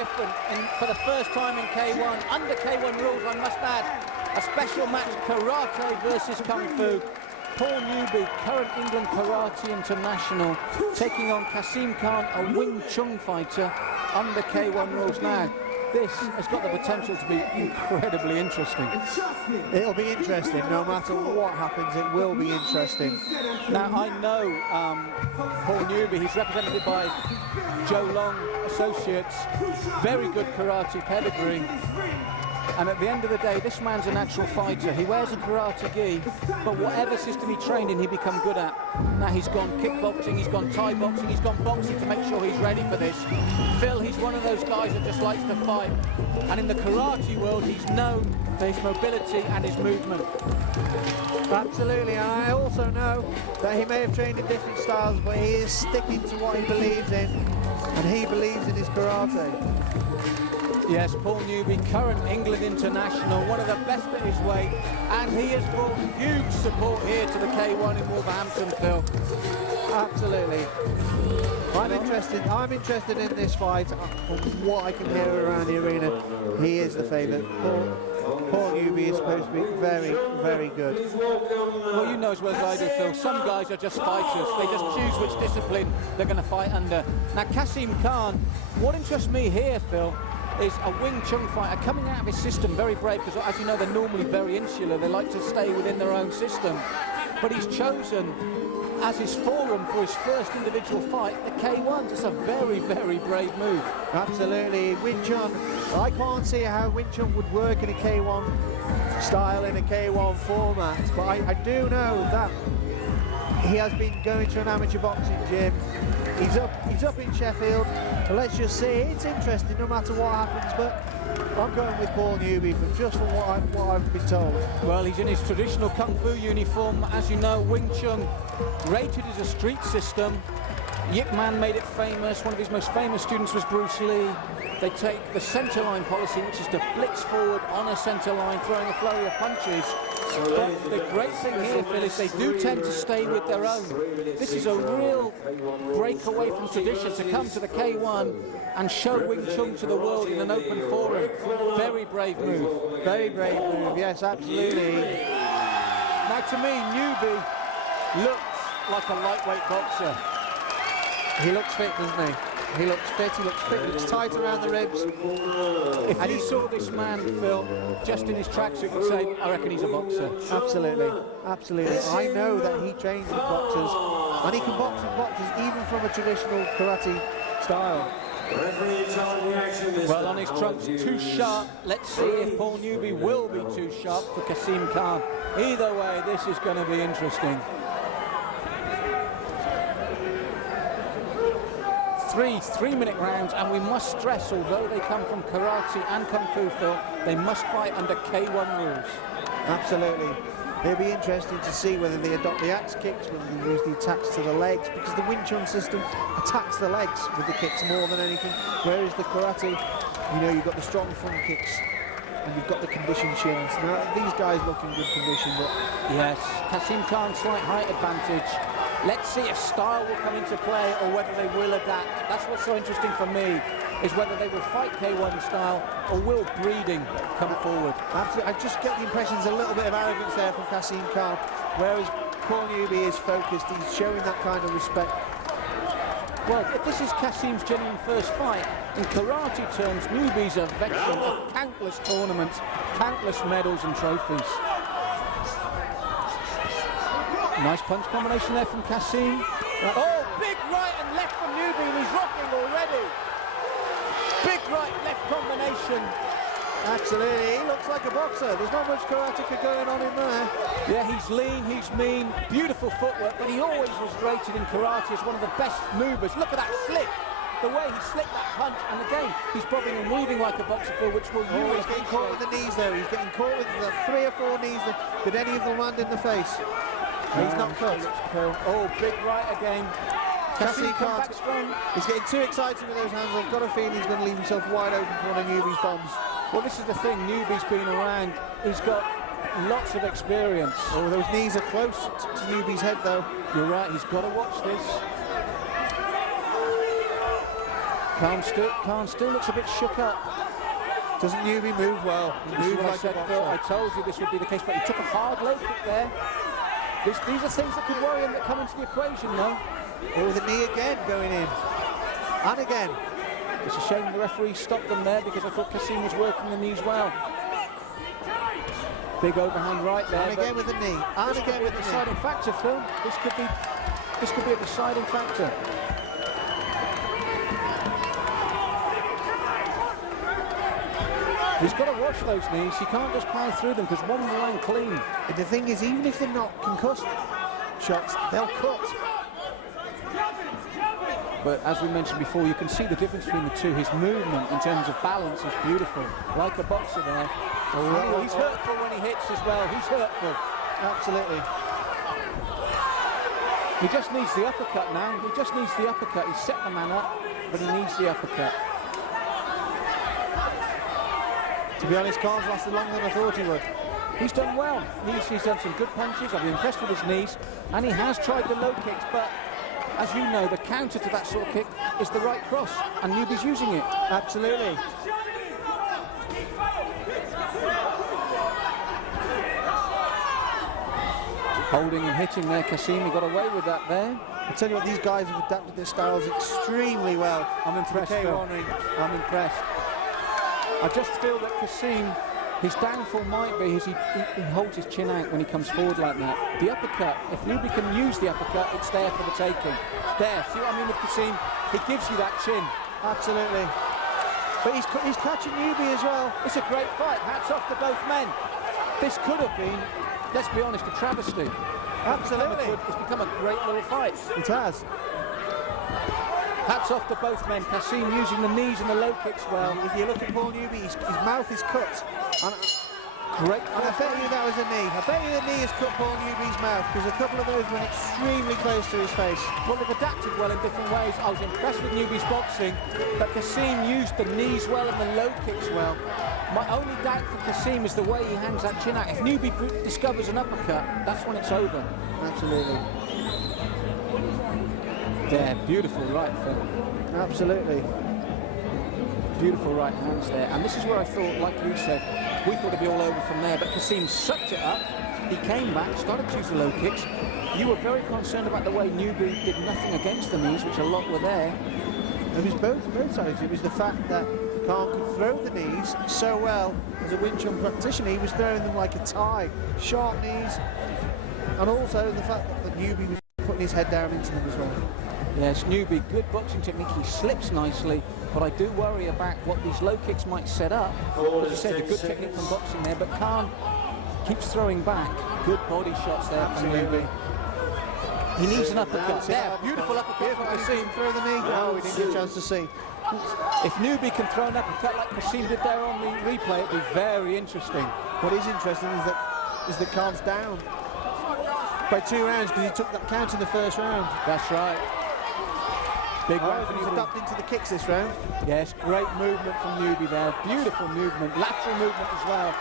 different. And for the first time in K1, under K1 rules, I must add, a special match, karate versus kung fu. Paul Newby, current England karate international, taking on Kasim Khan, a Wing Chun fighter, under K1 rules now. This has got the potential to be incredibly interesting. It'll be interesting, no matter what happens, it will be interesting. Now, I know Paul Newby, he's represented by Joe Long Associates, very good karate pedigree. And at the end of the day, this man's a natural fighter. He wears a karate gi, but whatever system he trained in, he become good at. Now he's gone kickboxing, he's gone Thai boxing, he's gone boxing to make sure he's ready for this. Phil, he's one of those guys that just likes to fight. And in the karate world, he's known for his mobility and his movement. Absolutely, and I also know that he may have trained in different styles, but he is sticking to what he believes in, and he believes in his karate. Yes, Paul Newby, current England international, one of the best at his weight, and he has brought huge support here to the K1 in Wolverhampton, Phil. Absolutely. I'm interested in this fight. From what I can hear around the arena, he is the favourite. Paul Newby is supposed to be very, very good. Well, you know as well as I do, Phil, some guys are just fighters. They just choose which discipline they're going to fight under. Now, Kasim Khan, what interests me here, Phil, is a Wing Chun fighter coming out of his system, very brave, because as you know, they're normally very insular. They like to stay within their own system. But he's chosen as his forum for his first individual fight, the K1. It's a very, very brave move. Absolutely. Wing Chun, I can't see how Wing Chun would work in a K1 style, in a K1 format, but I do know that he has been going to an amateur boxing gym. He's up in Sheffield. But let's just see. It's interesting no matter what happens, but I'm going with Paul Newby from what I've been told. Well, he's in his traditional Kung Fu uniform. As you know, Wing Chun, rated as a street system. Yip Man made it famous. One of his most famous students was Bruce Lee. They take the centre line policy, which is to blitz forward on a centre line, throwing a flurry of punches. But the great thing here, Phil, is they do tend to stay with their own. This is a real breakaway from tradition to come to the K1 and show Wing Chun to the world in an open forum. Very brave move. Very brave move, yes, absolutely. Now, to me, Newby looks like a lightweight boxer. He looks fit, doesn't he? He looks fit, he looks tight around the ribs. If you saw this man, Phil, just in his tracksuit, you'd say, I reckon he's a boxer. Absolutely, absolutely. I know that he trains with boxers, and he can box with boxers even from a traditional karate style. Well, on his trunks, too sharp. Let's see if Paul Newby will be too sharp for Kasim Khan. Either way, this is going to be interesting. Three-minute rounds, and we must stress, although they come from karate and kung fu, Phil, they must fight under K1 rules. Absolutely. It'll be interesting to see whether they adopt the axe kicks, whether they use the attacks to the legs, because the Wing Chun system attacks the legs with the kicks more than anything, whereas the karate, you know, you've got the strong front kicks and you've got the conditioned shins. Now, these guys look in good condition, but... Yes, Kasim Khan, slight height advantage. Let's see if style will come into play or whether they will adapt. That's what's so interesting for me, is whether they will fight K1 style or will breeding come forward. Absolutely. I just get the impression there's a little bit of arrogance there from Kasim Khan, whereas Paul Newby is focused, he's showing that kind of respect. Well, if this is Kasim's genuine first fight, in karate terms, Newby's a veteran of countless tournaments, countless medals and trophies. Nice punch combination there from Kasim. Oh, big right and left from Newby, and he's rocking already. Big right, left combination. Absolutely, he looks like a boxer. There's not much karateka going on in there. Yeah, he's lean, he's mean, beautiful footwork, but he always was rated in karate as one of the best movers. Look at that slip. The way he slipped that punch, and again, he's bobbing and weaving like a boxer, Phil, which will you he's getting caught with the knees, though. He's getting caught with the 3 or 4 knees. Did any of them land in the face? He's not cut. Oh, big right again. Kasim Khan, he's getting too excited with those hands. I've got a feeling he's going to leave himself wide open for one of Newby's bombs. Well, this is the thing. Newby's been around. He's got lots of experience. Oh, those knees are close to Newby's head, though. You're right. He's got to watch this. Khan still looks a bit shook up. Doesn't Newby move well? I told you this would be the case, but he took a hard low kick there. These are things that could worry him that come into the equation, though. Oh, the knee again going in. And again. It's a shame the referee stopped them there because I thought Kassim was working the knees well. Big overhand right there. And again with the knee. And again with the deciding factor, Phil. This could be a deciding factor. He's got to watch those knees. He can't just power through them because one will land clean. But the thing is, even if they're not concussed shots, they'll cut. But as we mentioned before, you can see the difference between the two. His movement in terms of balance is beautiful. Like a boxer there. He's hurtful when he hits as well. He's hurtful. Absolutely. He just needs the uppercut now. He just needs the uppercut. He's set the man up, but he needs the uppercut. To be honest, Khan's lasted longer than I thought he would. He's done well. He's done some good punches. I've been impressed with his knees. And he has tried the low kicks, but as you know, the counter to that sort of kick is the right cross, and Newby's using it. Absolutely. Holding and hitting there, Kassim. He got away with that there. I tell you what, these guys have adapted their styles extremely well. I'm impressed. I'm impressed. I just feel that Kassim, his downfall might be he holds his chin out when he comes forward like that. The uppercut, if Newby can use the uppercut, it's there for the taking. There, see what I mean with Kassim? He gives you that chin. Absolutely. But he's catching Newby as well. It's a great fight. Hats off to both men. This could have been, let's be honest, a travesty. Absolutely. It's become a great little fight. It has. Hats off to both men. Kassim using the knees and the low kicks well. If you look at Paul Newby, his mouth is cut. Great. And I bet you that was a knee. I bet you the knee has cut Paul Newby's mouth because a couple of those went extremely close to his face. Well, they've adapted well in different ways. I was impressed with Newby's boxing, but Kassim used the knees well and the low kicks well. My only doubt for Kassim is the way he hangs that chin out. If Newby discovers an uppercut, that's when it's over. Absolutely. There, beautiful right foot. Absolutely. Beautiful right hands there. And this is where I thought, like you said, we thought it'd be all over from there, but Kassim sucked it up. He came back, started to use the low kicks. You were very concerned about the way Newby did nothing against the knees, which a lot were there. It was both sides. It was the fact that Khan could throw the knees so well as a Wing Chun practitioner. He was throwing them like a tie, sharp knees, and also the fact that Newby was putting his head down into them as well. Yes, Newby, good boxing technique. He slips nicely, but I do worry about what these low kicks might set up. As you said, a good technique from boxing there, but Khan keeps throwing back. Good body shots there from Newby. He needs an uppercut. There, beautiful uppercut from Kassim. Throw the knee. No, we didn't get a chance to see. If Newby can throw an uppercut like Kassim did there on the replay, it'd be very interesting. What is interesting is that Khan's down by 2 rounds because he took that count in the first round. That's right. Big round for He's Newby. adapted into the kicks this round. Yes, great movement from Newby there. Beautiful movement, lateral movement as well.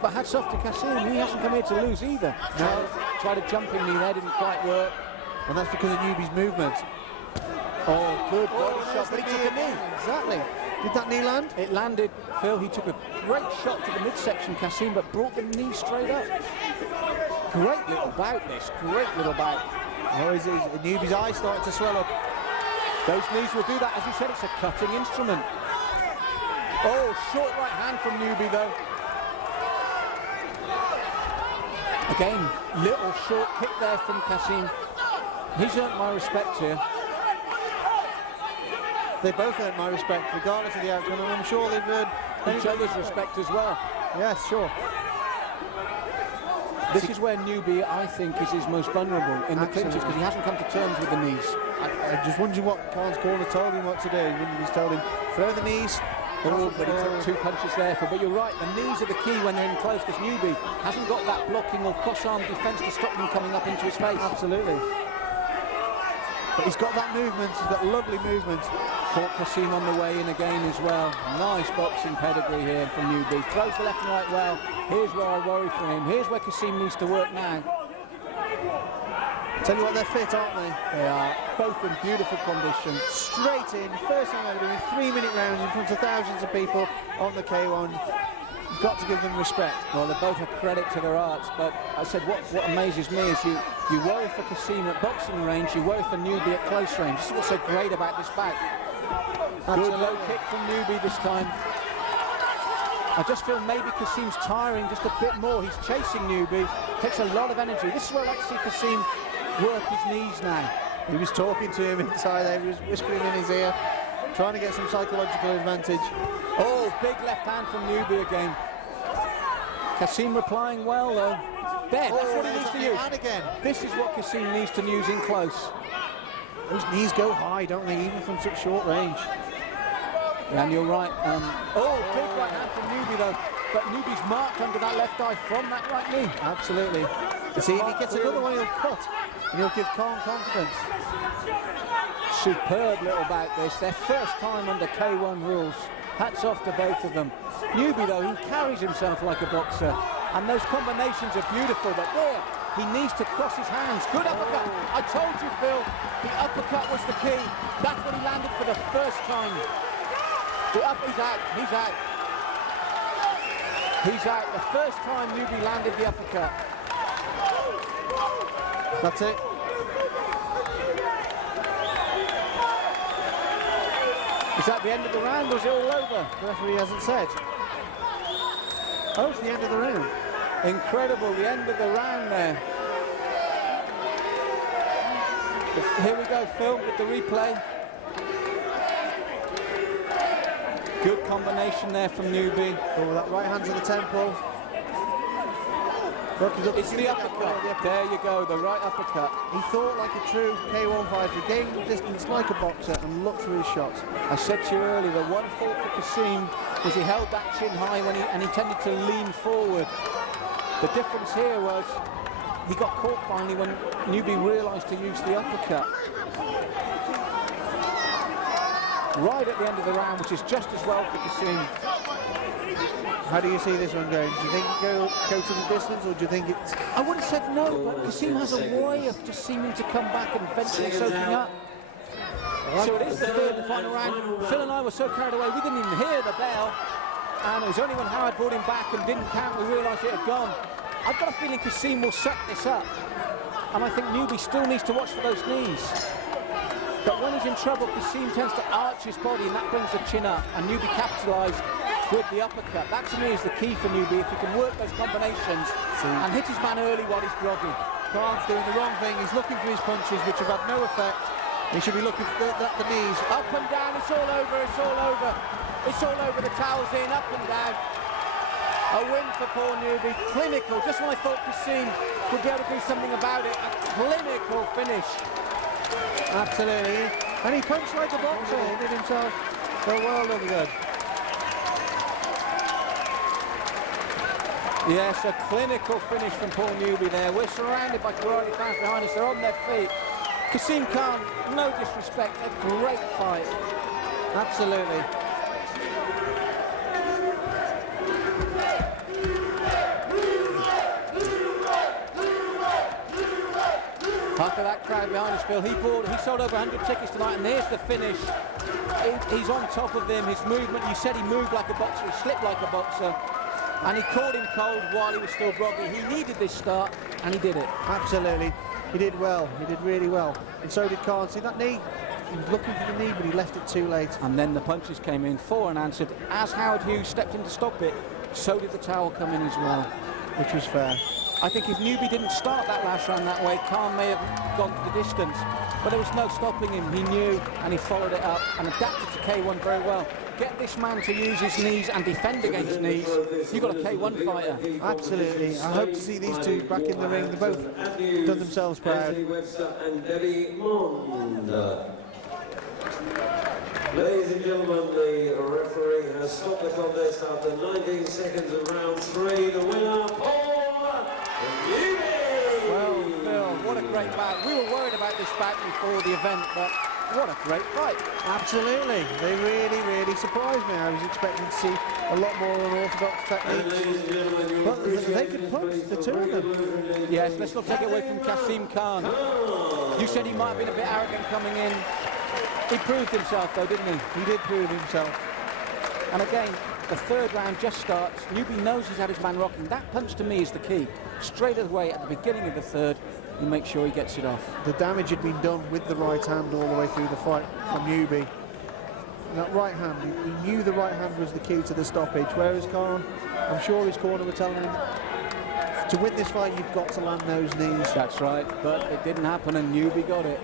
But hats off to Kassim, he hasn't come here to lose either. No. Tried a jumping knee there, didn't quite work. And that's because of Newby's movement. Oh, good body shot, but he took a knee. Exactly. Did that knee land? It landed, Phil. He took a great shot to the midsection, Kassim, but brought the knee straight up. Great little bout, this. Great little bout. Oh, Newby's eyes started to swell up. Those knees will do that. As you said, it's a cutting instrument. Oh, short right hand from Newby, though. Again, little short kick there from Kassim. He's earned my respect here. They both earned my respect, regardless of the outcome, and I'm sure they've earned Each other's respect as well. Yes, sure. This is where Newby, I think, is his most vulnerable in the clinches because he hasn't come to terms with the knees. I'm just wondering what Khan's corner told him what to do. He's told him, throw the knees. Oh, but he took 2 punches there. But you're right, the knees are the key when they're in close because Newby hasn't got that blocking or cross-arm defence to stop them coming up into his face. Absolutely. But he's got that movement, he's got lovely movement. Caught Kassim on the way in again as well. Nice boxing pedigree here from Newby. Throws the left and right well. Here's where I worry for him. Here's where Kassim needs to work now. Tell you what, they're fit, aren't they? They are both in beautiful condition. Straight in, first time ever doing 3-minute rounds in front of thousands of people on the K1. You've got to give them respect. Well, they're both a credit to their arts, but I said what amazes me is you worry for Kasim at boxing range, you worry for Newby at close range. This is what's so great about this bout. Good low kick from Newby this time. I just feel maybe Kasim's tiring just a bit more. He's chasing Newby, takes a lot of energy. This is where I like to see Kasim work his knees now. He was talking to him inside there, he was whispering in his ear, trying to get some psychological advantage. Oh, big left hand from Newby again. Kasim replying well though. There, that's what he needs to use. Again. This is what Kasim needs to use in close. Those knees go high, don't they, even from such short range. And you're right. Big right hand from Newby though. But Newby's marked under that left eye from that right knee. Absolutely. You see, if he gets another one, he'll cut. And he'll give calm confidence. Superb little bout this. Their first time under K1 rules. Hats off to both of them. Newby though, he carries himself like a boxer. And those combinations are beautiful. But there, he needs to cross his hands. Good uppercut. I told you, Phil, the uppercut was the key. That's what he landed for the first time. He's out. He's out. He's out. The first time Newby landed the uppercut. That's it. Is that the end of the round or is it all over? The referee hasn't said. Oh, it's the end of the round. Incredible, the end of the round there. Here we go, Phil, with the replay. Good combination there from Newby. Oh, that right hand to the temple. It's the uppercut. There you go, the right uppercut. He thought like a true K1 fighter. He gained the distance like a boxer and looked for his shots. I said to you earlier, the one fault for Kasim was he held that chin high and he tended to lean forward. The difference here was he got caught finally when Newby realised to use the uppercut. Right at the end of the round, which is just as well for Kasim. How do you see this one going? Do you think go to the distance, or do you think it's... I would have said no, but Kasim has a way of just seeming to come back and eventually soaking up. So it is the third and final round. Phil and I were so carried away, we didn't even hear the bell. And it was only when Howard brought him back and didn't count, we realised it had gone. I've got a feeling Kasim will set this up. And I think Newby still needs to watch for those knees. But when he's in trouble, Kasim tends to arch his body, and that brings the chin up. And Newby capitalised with the uppercut. That to me is the key for Newby. If he can work those combinations and hit his man early while he's groggy. Khan's doing the wrong thing. He's looking for his punches, which have had no effect. He should be looking for the knees. Up and down, it's all over, it's all over. It's all over, the towel's in, up and down. A win for Paul Newby. Clinical, just when I thought Kasim would be able to do something about it. A clinical finish. Absolutely. And he punched like a boxer. He did himself the world of good. Yes, a clinical finish from Paul Newby there. We're surrounded by karate fans behind us. They're on their feet. Kasim Khan, no disrespect, a great fight. Absolutely. After that crowd behind us, Phil, he sold over 100 tickets tonight, and there's the finish. He's on top of them. His movement, you said he moved like a boxer, he slipped like a boxer. And he caught him cold while he was still groggy. He needed this start, and he did it. Absolutely. He did well. He did really well. And so did Khan. See that knee? He was looking for the knee, but he left it too late. And then the punches came in for and answered. As Howard Hughes stepped in to stop it, so did the towel come in as well. Which was fair. I think if Newby didn't start that last round that way, Khan may have gone the distance. But there was no stopping him. He knew, and he followed it up and adapted to K1 very well. Get this man to use his knees and defend against knees. You've got a K1 fighter. Absolutely. I hope to see these two back in the ring. They both done themselves proud. Ladies and gentlemen, the referee has stopped the contest after 19 seconds of round 3. The winner, Paul Newby! Well, Phil, what a great bout. We were worried about this bout before the event, but what a great fight. Absolutely. They really, really surprised me. I was expecting to see a lot more unorthodox techniques. But they could punch, the two of them. Yes, let's not take it away from Kasim Khan. You said he might have been a bit arrogant coming in. He proved himself though, didn't he? He did prove himself. And again, the third round just starts. Newbie knows he's had his man rocking. That punch to me is the key. Straight away at the beginning of the third, you make sure he gets it off. The damage had been done with the right hand all the way through the fight from Newbie. And that right hand, he knew the right hand was the key to the stoppage, whereas Khan, I'm sure his corner were telling him, to win this fight, you've got to land those knees. That's right, but it didn't happen and Newbie got it.